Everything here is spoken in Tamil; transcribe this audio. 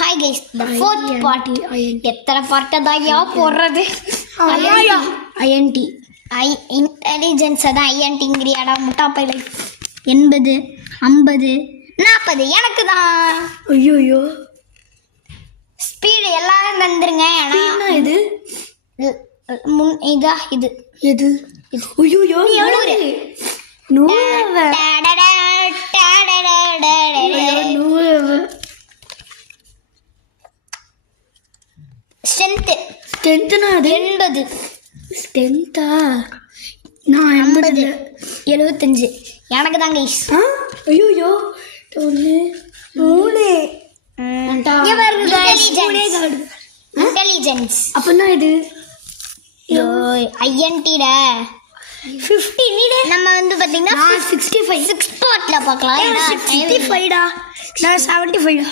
Hi guys, the fourth part. எத்தனை பார்ட் தான்யா போடுறது? INT இன்டெலிஜென்ஸ் தான் ஐஎன்டிங்கிறியாடா முட்டாப்பையில. 80 50 40 எனக்கு தான். ஐயோ ஸ்பீடு எல்லாரும் தந்துருங்க. ஏன்னா இது இதா இது எது? ஐயோ 100 ஸ்ட்ரென்த்னா அது 80 ஸ்ட்ரென்த்தா? நான் 80 75 எனக்கு தான் கைஸ். ஐயோ 1 3 இன்டெலிஜென்ஸ் அப்பனா இது ஐஎன்டிட 50 நம்ம வந்து பாத்தீங்கன்னா 65 6 பார்ட்ல பார்க்கலாம். 65 டா. நான் 75 டா.